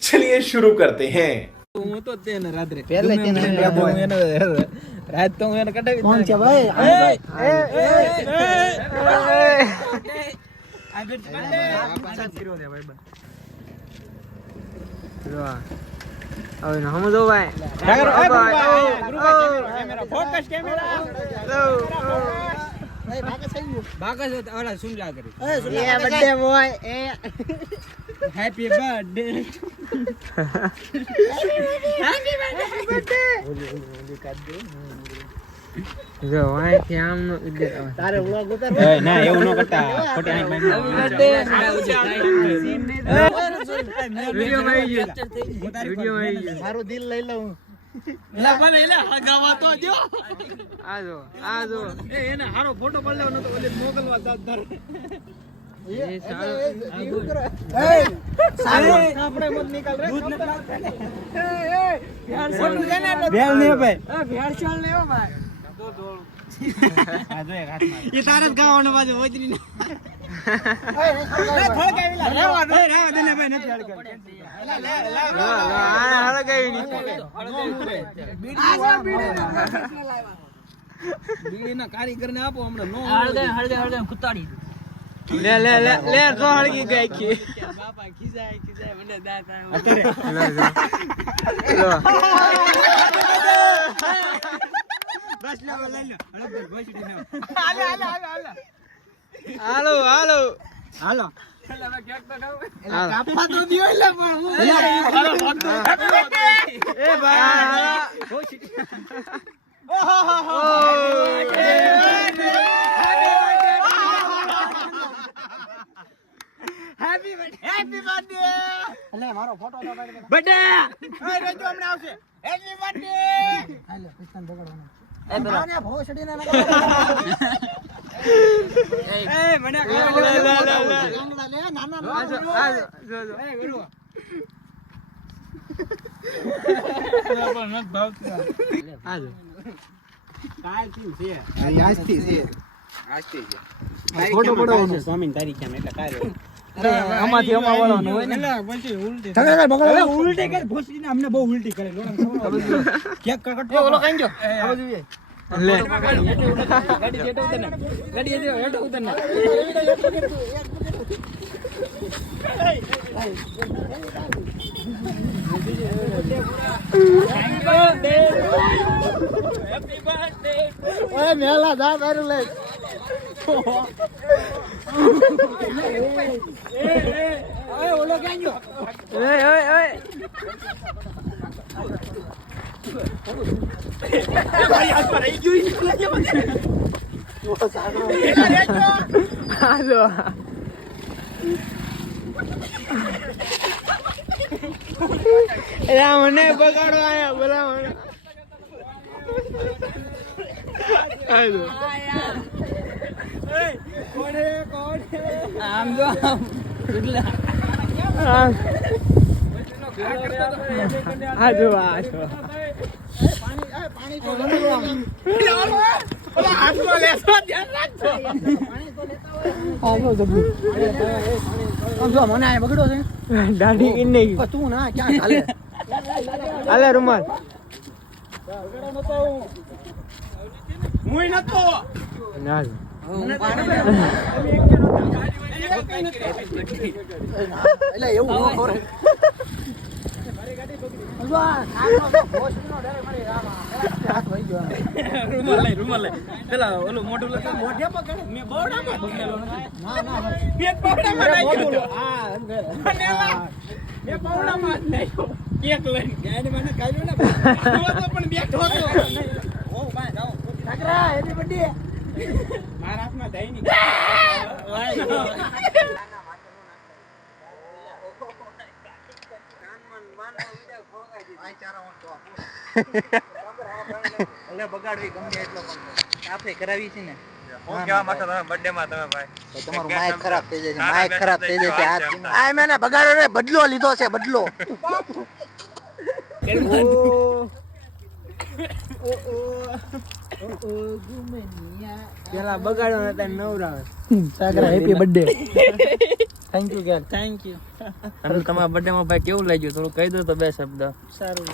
चलिए शुरू करते हैं। હું તો તેને રાત્રે પહેલે તેને રાત તો હું એને કટાવી કોણ છે ભાઈ? હવે હમ જો ભાઈ ફોકસ કેમેરા બાકસ ઓલા સુમલા કરી એ બર્થડે બોય એ હેપી બર્થડે જો વાય થી આમ નો તારે વ્લોગ ઉતાર ના એવું ન કરતા ખોટી આંખ વિડિયો માં આવી ગયો મારું દિલ લઈ લઉં. આ જો એને હારો ફોટો પાડ લેવાનો તો ઓલે મોકલવા જાત ધર એ સારો આપણે મત નીકળ રે દૂધ ન લાવતા ને ફોટો દેને ભેળ ને ભાઈ ભેળ ચાલ લેવો ભાઈ આ જો એક હાથમાં એ તારે જ ગાવાનો બાજુ વજરી ને થોડકાવીલા રેવા દે ને ભાઈ નથી હળગાવ આ હળગાવી ની બીડી ના કારીગર ને આપો હમણાં નો હળગાવ કુતાડી લે લે લે લે જો હળગી ગઈ કે બાપા ખીજાય મને દાંત લો બસ લે લઈ લો હળદર ભોસડી ને હાલો હાલો હાલો કેક તો ખાવ કાપા તો દિયો લે પણ એ ભાઈ ભોસડી ઓહો હેપી બર્થડે અલે મારો ફોટો તો પાડી દે બર્થડે એ રેજો હમણાં આવશે હેપી બર્થડે હાલો પિસ્તન બગાડવાનો એ બરાબર ભોસડી ના એ મને લે નાના જો એ ગુરુ પણ નત ભાવતા આજો કાલ થી છે આજથી છે ફોટો પડવાનો સ્વામી તારીખ કેમ એટલે કાલે આમાંથી અમા વાળાનો હોય ને પછી ઉલટી થગે બગડે ઉલટી કરે ભોસડી ને અમને બહુ ઉલટી કરે કેક કટકો ઓલો કાઈ ગયો આ બાજુ લે ગાડી જેટો ઉતર ને ગાડી જેટો ઉતર ને હેપી બર્થડે ઓય મેલા જા તારું લે ઓય ઓલો ક્યાં ગયો ઓય ભાઈ હાથ પર આવી ગયું ઓ સાગરો હાલો એલા મને બગાડો આયા બોલા મને હાલો કોણ આમ જો આ જો પાણી તો ઓલા હાથમાં લેસો ધ્યાન રાખજો પાણી તો લેતા હોય આવો જબુ આમ જો મને આ બગડો છે દાઢી ઇન નહીં તું ના ક્યાં હાલે હાલે રૂમાલ બગડો નતો મુઈ નતો ના એટલે એવું ન કરે રૂમાલ લઈ પેલા ઓલું મોઢું લખે મોઢે પકડ મે બોડામાં પકડેલો ના પેટ બોડામાં નાખ્યો હા મે બોડામાં નાખ્યો કેક લઈને ગાડી મને કાઢ્યો ને તો પણ બેઠો હતો ઓ ભાઈ જાઓ ઠાકરા હેપી બર્થડે મારા હાથમાં દઈ ની બગાડવી ગમે એટલો આપણે કરાવી છે ને હું કેવા માંગતો તમે બર્થડે માં તમે ભાઈ તમારું માઈક ખરાબ થઈ જાય છે માઈક ખરાબ થઈ જાય છે આ મેને બગાડો રે બદલો લીધો છે બદલો ઓ પેલા બગાડો ને તાર નવરાવે સાગરા હેપી બર્થડે થેન્ક યુ યાર થેન્ક યુ. અને તમારા બર્થડે માં ભાઈ કેવું લાગ્યું થોડું કહી દો તો બે શબ્દ. સારું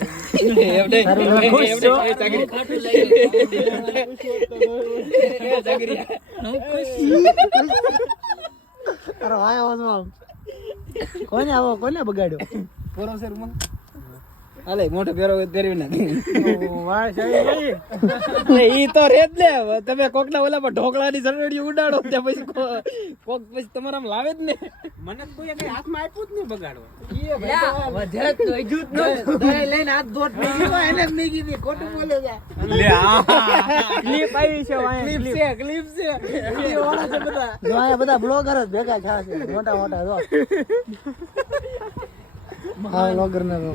ખુશ છો? અરે વાય આવો કોને આવો કોને બગાડ્યો પોરો સર માં અલે મોટો પેરો પહેરવી નાખી. વાહ સાહેબ ભાઈ એટલે ઈ તો રે જ ને. તમે કોક ના ઓલા પર ઢોકળાની સરવડી ઉડાડો ત્યાં પછી કોક પછી તમારામાં લાવે જ ને. મને કોઈ કઈ હાથમાં આપ્યું જ નહીં બગાડવા. વધે તો હજુ જ દઈ લઈને હાથ ધોટ નહીં ગયો એને જ નહીં કીધી ખોટું બોલે છે લે આ ક્લિપ આવી છે વાય ક્લિપ છે વિડિયો વાળા છે બધા જો આ બધા બ્લોગર જ ભેગા થયા છે મોટા મોટા જો હા બ્લોગર ને જો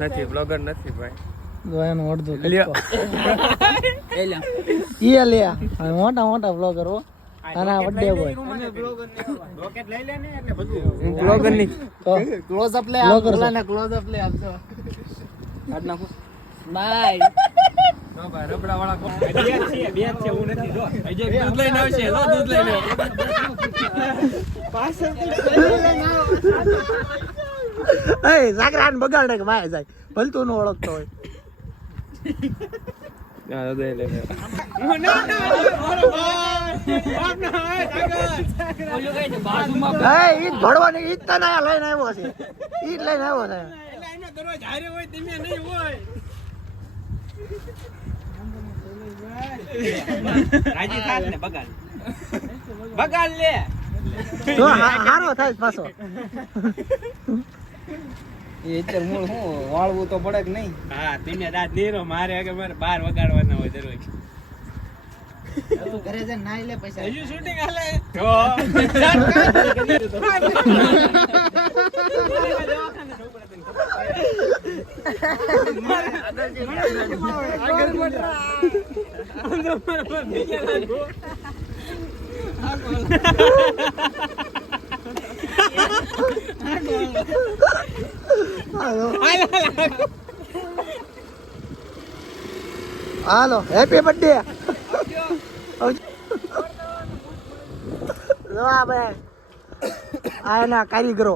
નથી બ્લોગર નથી ભાઈ. જો એનો અડધો લ્યો. ઈ લે આ મોટા મોટા બ્લોગર હો આના બર્થડે બોય રોકેટ લઈ લે ને એટલે બધું બ્લોગર ની તો ક્લોઝ અપ લે ઓલાને ક્લોઝ અપ લે આપજો કાઢ નાખો. બાય નો ભાઈ રબડા વાળા કોણ બે છે હું નથી. જો અજય દૂધ લઈને આવશે. જો દૂધ લઈને એ સાગરાન બગાડે કે માય જાય ભલતું નો ઓળખતો હોય હા દે લે. એ ઈ ભડવાની ઈ તને આ લઈને આવ્યો છે ઈ જ લઈને આવ્યો છે રાજી થાસ ને બગાડ. બગાડ લે. તો હારો થાય પાછો એ એટલે મૂળ હું વાળવું તો પડે કે નહીં. હા તમે દાદ નીરો મારે કે મારે બાર વગાડવાના હોય દરરોજ. તું ઘરે જઈને નાઈ લે પૈસા હજુ શૂટિંગ હાલે તો હાલો હેપી બર્થડે આના કારીગરો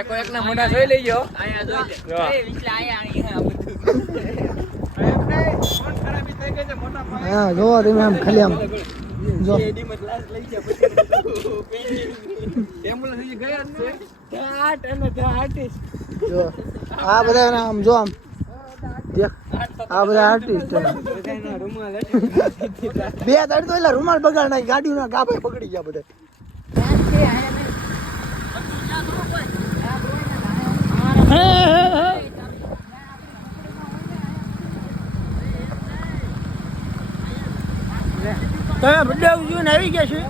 એકો એકના મોઢા જોઈ લેજો. આયા જોઈ લે. હા જોવો તમે આમ ખાલી આમ જો જો આ બધા આમ જો આમ દેખ આ બધા આર્ટિસ્ટ બે દાડ તો એલા રૂમાલ બગાડ નાખી ગાડીના ગાભે પકડી ગયા બધા તમે બર્થડે ઉજવીને આવી ગયા છે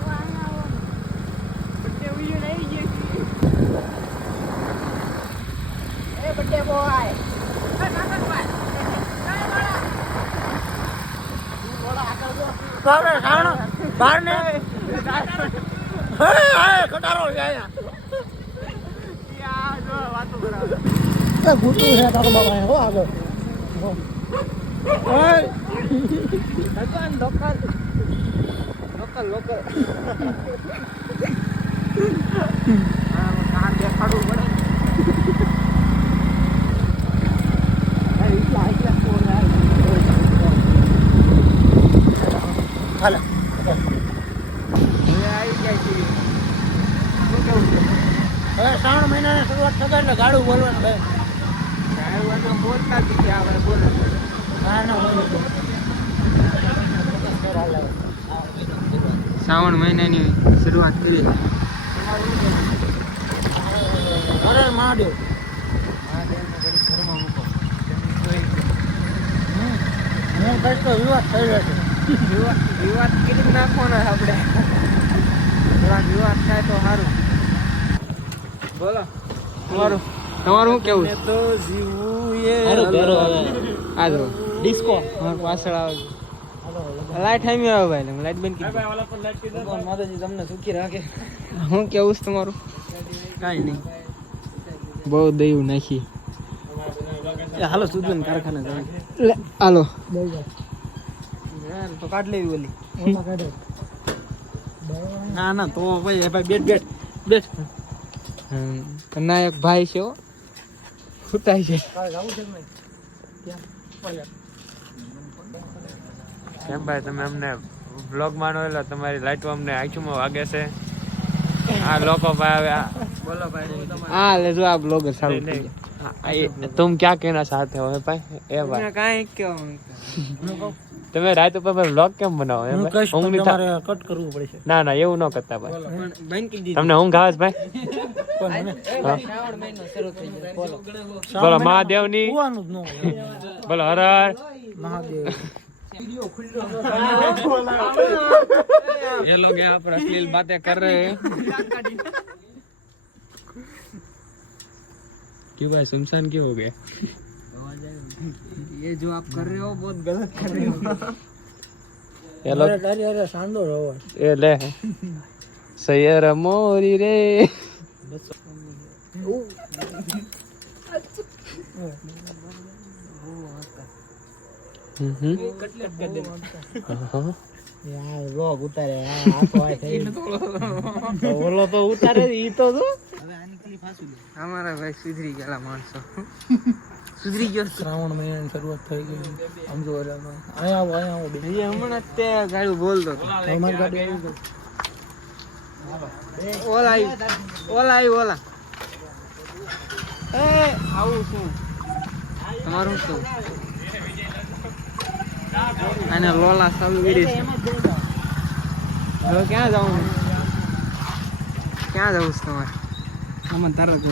બર્થડે બોય બાર ને કટારો ઘૂંટું છે તારો બાબા હો આગળ લોકલ દેખાડવું પડે હાલો હવે શ્રાવણ મહિનાની શરૂઆત થતા એટલે ગાડું બોલવાનું ભાઈ બોલતા જ કે આપણે બોલે. શ્રાવણ મહિનાની શરૂઆત કરી. અરે મહાદેવ હું કઈક તો વિવાદ થઈ રહ્યો છે વિવાદ કરી નાખવાનો આપણે. થોડાક વિવાદ થાય તો સારું. બોલો તમારું શું કેવું છે? તો જીવું એ આ જો ડિસ્કો મારી પાછળ આવે છે. લાઈટ આવી આવે ભાઈ લાઈટ બંધ કરી ભગવાન માતાજી તમને સુખી રાખે હું કેવું છે તમારું? કાંઈ નહીં બહુ દયું નાખી. હાલો સુધન કારખાને જવાનું લે હાલો તો કાઢ લેવી ઓલી ના ના તો ભાઈ બેઠ બેઠ બેઠ નાયક ભાઈ છે હો. ફૂટાય છે કેમ ભાઈ તમે અમને બ્લોગ માનો એટલે તમારી લાઈટો અમને આંખમાં વાગે છે. આ લોકો ભાઈ બોલો ભાઈ હા લે જો આ બ્લોગર સારું नहीं तुम क्या कहना चाहते हो भाई ए भाई કાંઈ કેવું તમે રાત ઉપર બ્લોગ કેમ બનાવો એ ભાઈ ઊંઘ ની તમારે કટ કરવું પડશે ના ના એવું ન કરતા ભાઈ બેન કીધી તમને ઊંઘ આવે છે ભાઈ હા. શ્રાવણ મહિનો શરૂ થઈ જાય બોલો બોલો મહાદેવની હોવાનું જ ન બોલો હર હર મહાદેવ ये लोग यहाँ पर अश्लील बातें कर रहे हैं क्यों भाई शमशान क्यों हो गए ये जो आप कर रहे हो बहुत गलत कर रहे हो ये लोग अरे अरे सांडो रहो ये ले सैयर मोरी रे यार लोग उतारे आंखों आए થઈ ઓલો તો ઉતારે ઈ તો જો અમારા ભાઈ સુધરી ગયેલા માણસો સુધરી ગયો શ્રાવણ મહિનાની શરૂઆત થઈ ગઈ આમ જો અહીંયા આવો બે હમણાં તે ગાડી બોલતો અમારી ગાડી આવી ગઈ ઓલા એ આવું શું તમારું શું અને લોલા ચાલુ કરી છે હવે ક્યાં જવાનું ક્યાં જવું છે તમારે આમાં તરત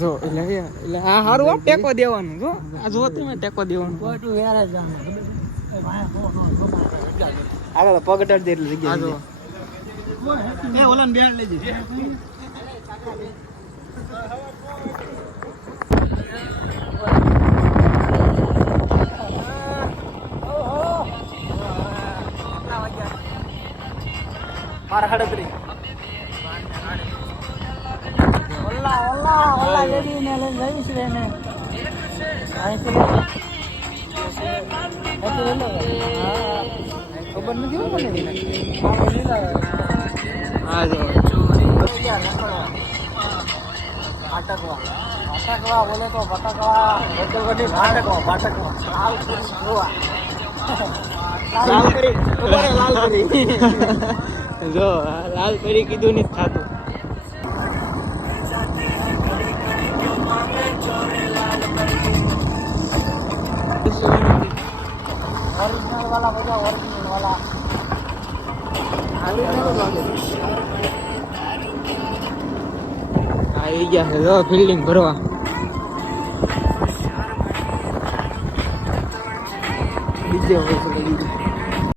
જો એટલે આ હારું આ ટેકો દેવાનું જો આ જો તમે ટેકો દેવાનું આગળ પગ અડાડ દે એટલે જગ્યા જો એ ઓલાને બેહાડ લેજે મારા હડતરી ઓલા લેડી ને લઈને જઈશ રે ને ખબર નથી હું મને હા જો ભટકવા બોલે તો ભટકવા લાલ કરી જો લાલ કરી કીધું નથી થાતું ઓરિજિનલ વાલા બધા ઓરિજિનલ વાલા આવી ગયા છે જો ફિલ્ડિંગ ભરવા બીજે હોય છે